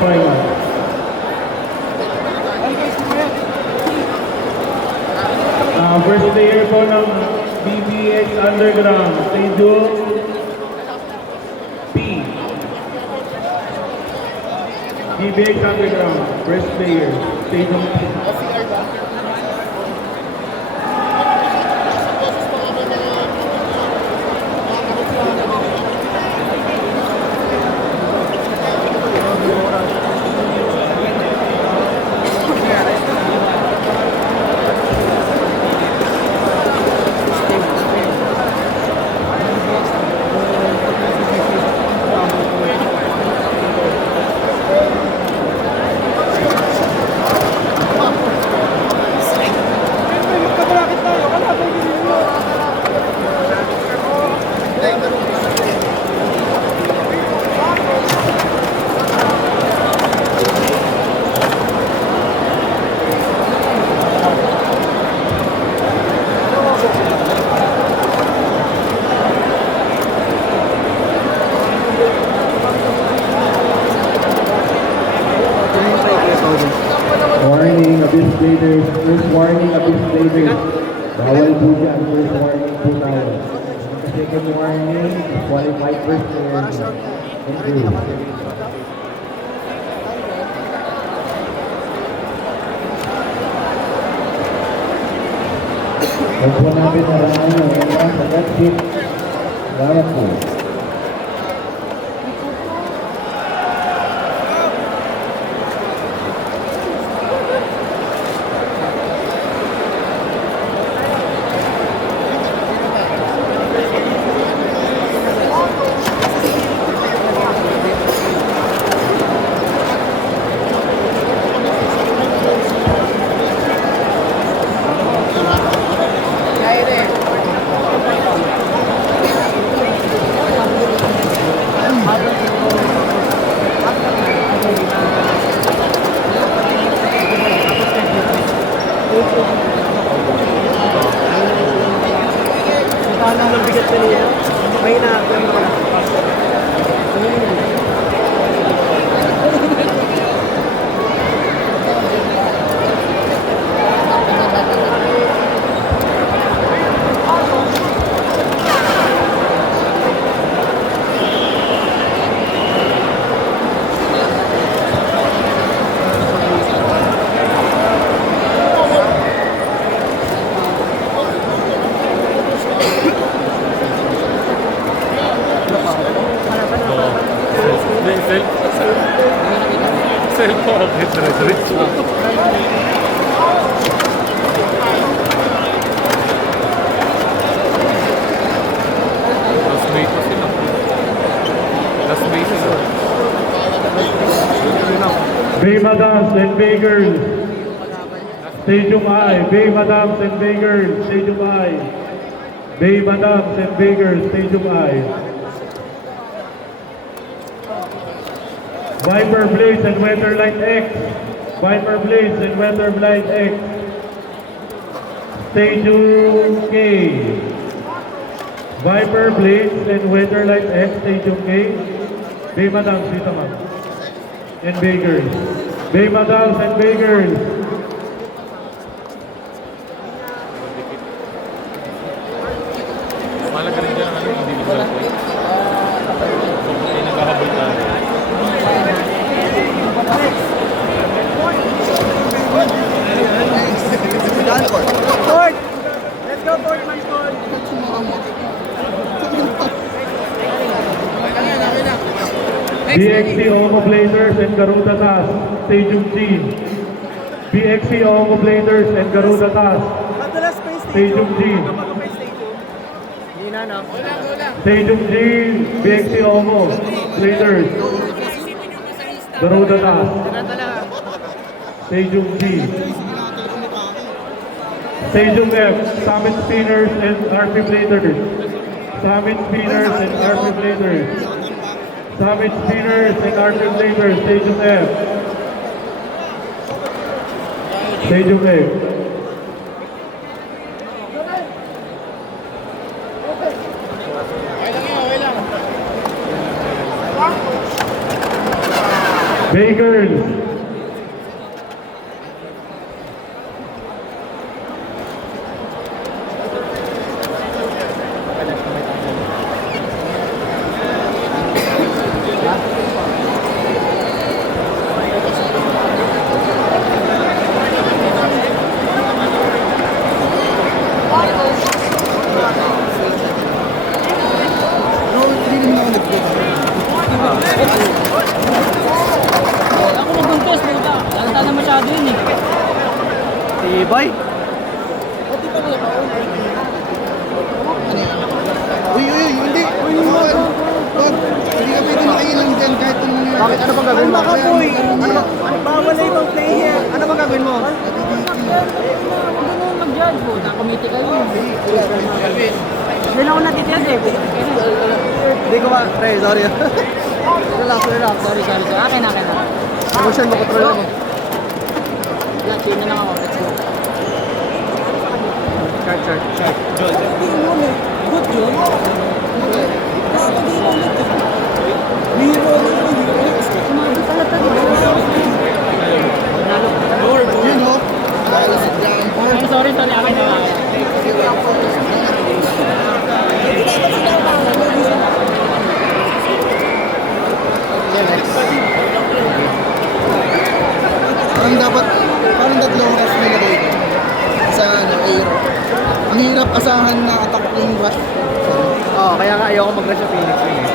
final. First player po ng BBX Underground, Stadium P. BBX Underground, first player, Stadium P. Warning, Abyss Bladers. First warning, Abyss Bladers. Bawal po dyan. First warning po tayo. Second warning, qualified first player. Okay. Huwag po namin narangan yung mga sa gatsit. Salamat po. Paano ang bigat na niya? May na-apply mo na. Bay Madams and Bay Girls, Stadium I. Bay Madams and Bay Girls, Stadium I. Bay Madams and Bay Girls, Stadium I. Viper Blades and Weatherlight X. Viper Blades and Weatherlight X. Stadium K. Viper Blades and Weatherlight X, Stadium K. Bay Madams, dito ma'am. And Bay Girls. Bay Madams and Bay Girls. Malaga rin dyan ang individual play. So, ay nagkahabol tayo. Ford! Let's go, Ford, my Ford! BXC Omo Blazers and Garuda Tas, Stadium G. BXC Omo Blazers and Garuda Tas, Madalas pa yung Stadium G. Kapag may stadium. Hindi na, no? Stadium G, BXC Omo Blazers, Garuda Tas, Ganun talaga. Stadium G. Stadium F, Summit Spinners and RP Blazers. Summit Spinners and RP Blazers. Summit Spinners and RP Blazers, Stadium F. Stadium F. Bay Girls. Ako nagbuntos, puta. Lanta na masyado yun eh. Tibay. Uy, hindi. Wag. Hindi ka pwede makailan dyan kahit kung ano. Bakit? Ano bang gagawin mo? Ano ba ka, boy? Ano? Bawal na ibang player. Ano bang gagawin mo? Huwag ganun mag-judge, puta. Committee kayo. Hindi lang ako natitiyan eh. Hindi ko ma... Pre, sorry. Relax. Sorry. Akin na. Emotion mo, control mo. Yeah, chill na lang ako. Let's go. Chart. Good yun. Sumabi pala tayo. Yun, oh. Nakalasad dyan. Ay, sorry. Akin na. Parang tatlong ref nilagay ko. Sa aero. Ang hirap asahan na attack yung ref. Oo, kaya nga ayoko mag-rush sa Phoenix rin eh.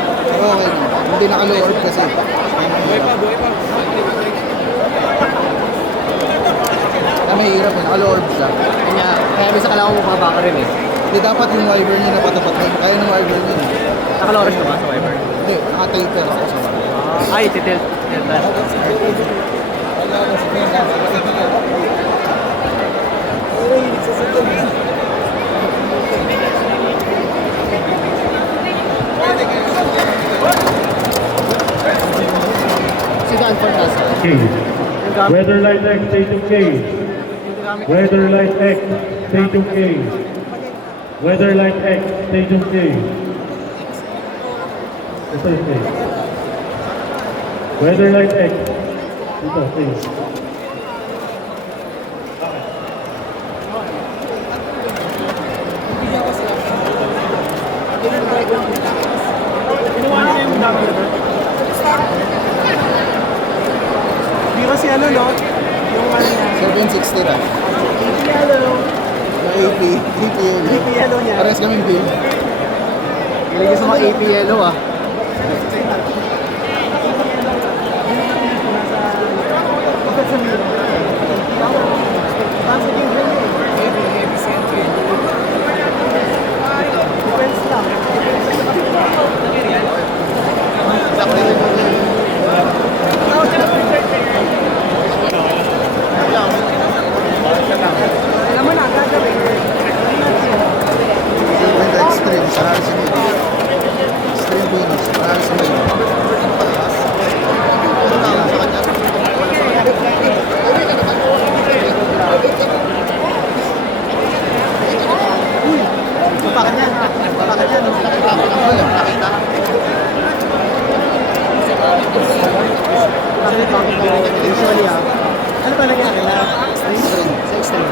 Okay. Hindi naka-load kasi. May hirap eh. Naka-load siya. Kaya minsan kailangan mo mabaka rin eh. Hindi dapat yung wiper niya napatapat na. Kaya ng wiper niya. Nakalores ka ba sa Viper? Hindi. Naka-taper ako sa wiper. Ay, tilt na. Si Danford nasa. K. Weatherlight X, Station K. Weatherlight X, Station K. Weatherlight X, Station K. Ito yung K. Weatherlight X. Ito, K. Hindi kasi ano, no? Yung ano niya. 760 na. Yung AP. AP yellow niya. Parehas kaming build. Ilagay sa mga AP yellow ah. Ganda extreme sa RCB. Extreme bonus sa RCB. Usually ah. Ano pa nangyari na? Extreme. Sa extreme.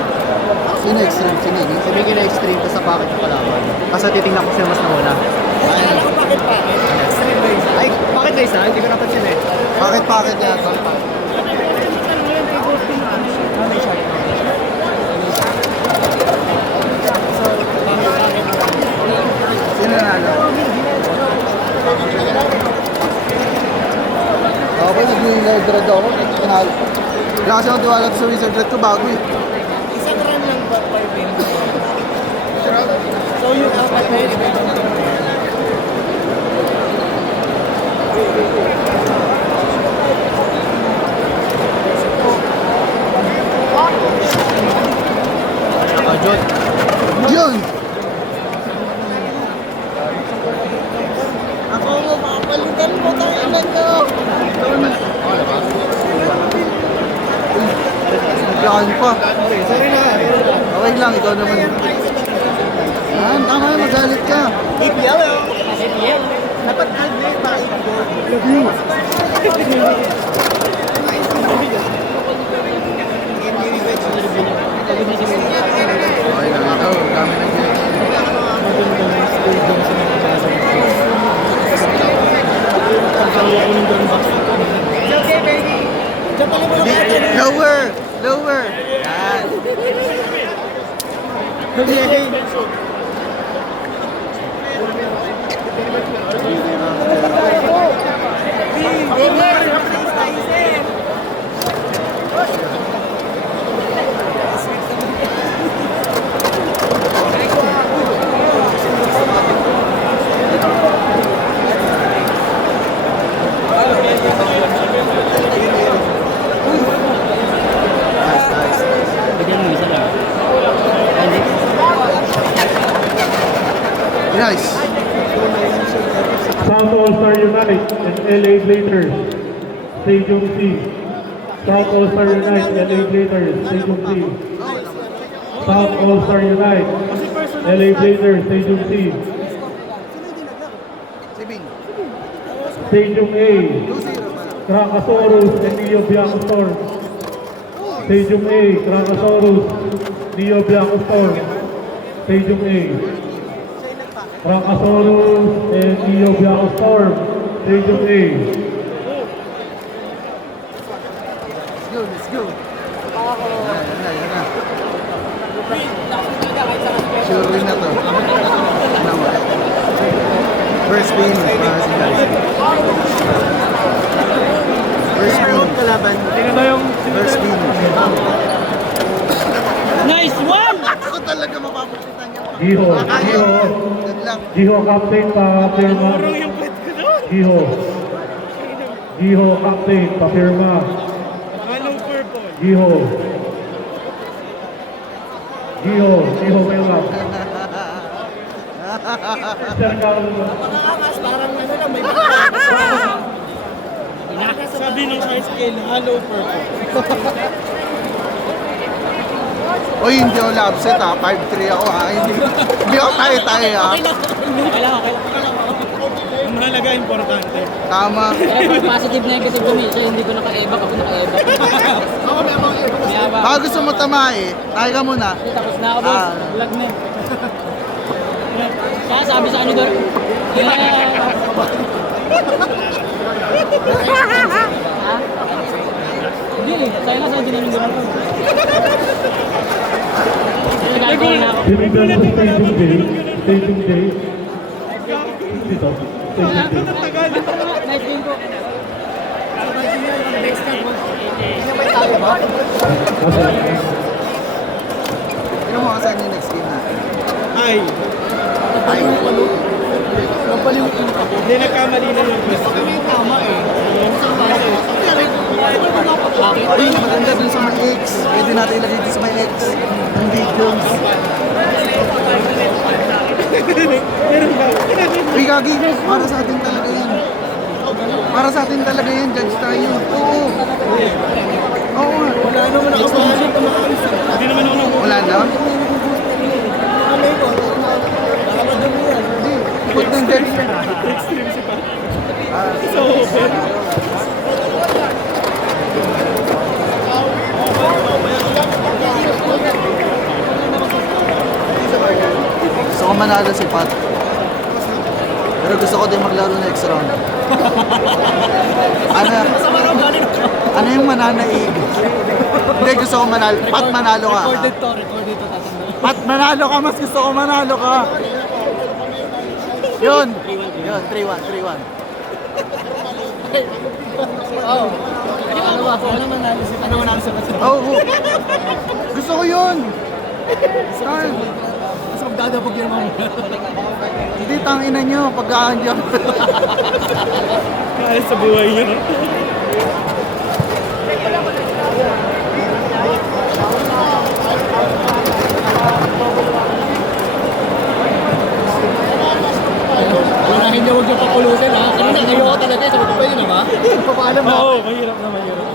Sino extreme? Sinigin? Sabihin na extreme tapos sa bakit yung kalaban. Kasi titingnan ko sino mas nauna. Ay, bakit guys ha? Hindi ko napansin eh. Bakit yata? Sino nanalo? Okay, nag-Wizard Red ako. Nanalo. Wala kasi akong tiwala sa Wizard Red ko bago eh. Yun! Ako mo, makapalitan mo tayo na to! Yan pa. Sorry na. Okay lang, ikaw naman. Ah, tama yun, magalit ka. APL oh. Dapat always pa. Lower! Lower! Yan. Bigyan mo isa lang. Nice. South All-Star Unite and LA Blazers, Stadium C. South All-Star Unite and LA Blazers, Stadium C. South All-Star Unite, LA Blazers, Stadium C. Sibin. Stadium A, 2-0. Krakasaurus and Neo Bianco Storm. Stadium A, Krakasaurus, Neo Bianco Storm. Stadium A. Krakasaurus and Neo Bianco Storm. Stadium A. Let's go, let's go. Yan na. Sure win na to. Ano mo? First win para si guys. First win. Tingnan mo yung First win. Nice one! Ako talaga mapapakitan niya. Giho, Good luck. Giho captain pa firma. Giho. Giho captain pa firma. Giho. Giho may love. Sabi ng high scale, hello purple. Uy, hindi ako upset ha. 5-3 ako ha. Hindi ako tayo-tayo ha. Ang mahalaga, importante. Tama. Kaya pag positive negative kami, siya hindi ko naka-ebak, ako naka-ebak. May abak. Baka gusto mo tamae, tayo ka muna. Tapos na ako, boss. Vlog na. Siya sabi sa ano doon. Ha? Hindi, sa'yo nga sa'yo dinanong doon ako. Nagagawa na ako. Binigyan sa Stadium J. Stadium J. Dito. Stadium J. Nice game po. Ano mo kasi yung next game natin? Ay. Ay, Hindi nagkamali na yung best. uy, maganda dun sa my X. Pwede natin ilagay dun sa my X. Ang videos. Uy, Gagi, para sa atin talaga yan. Para sa atin talaga yan, judge tayo. Oo. Oo nga. Wala naman ako Hindi naman ako Wala na? Hindi. Put ng judge. so open. Gusto ko manalo si Pat. Pero gusto ko din maglaro next round. Ano yung mananaig? Hindi, gusto ko manalo. Pat, manalo ka. Recorded to tatanda. Pat, manalo ka. Mas gusto ko manalo ka. Yun. Yun, 3-1. Oh. Ano ba? Ano manalo sa Oh, gusto ko yun. Saan? Mas magdadabog yan mga. Hindi, tangina nyo. Pagkaandi ako. Kaya sa buhay yun. Unahin niyo, huwag niyo papulusin ha. Kanina kayo ako talaga. Sabi ko pa yun ba? Papaalam ha. Oo, mahirap na mahirap.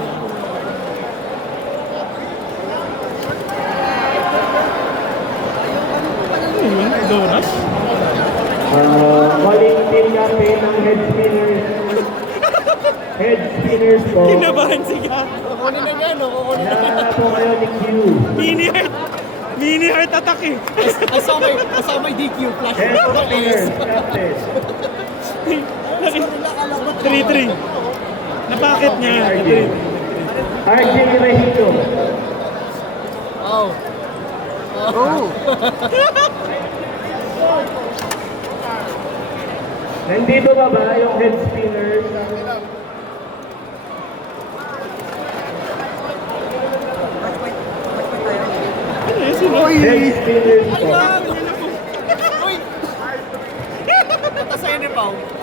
Donut? Calling team captain ng head spinners. Head spinners po. Kinabahan si Gab. Kukunin na yan, kukunin na. Naalala po kayo ni Q. Mini heart attack eh. I saw my DQ flash. Head spinners, captain. 3-3. Napakit niya. RJ Regino. Oh. Oh! Nandito ba ba yung head spinner? Uy! Head spinner po. Uy! Patasayin ni Pao.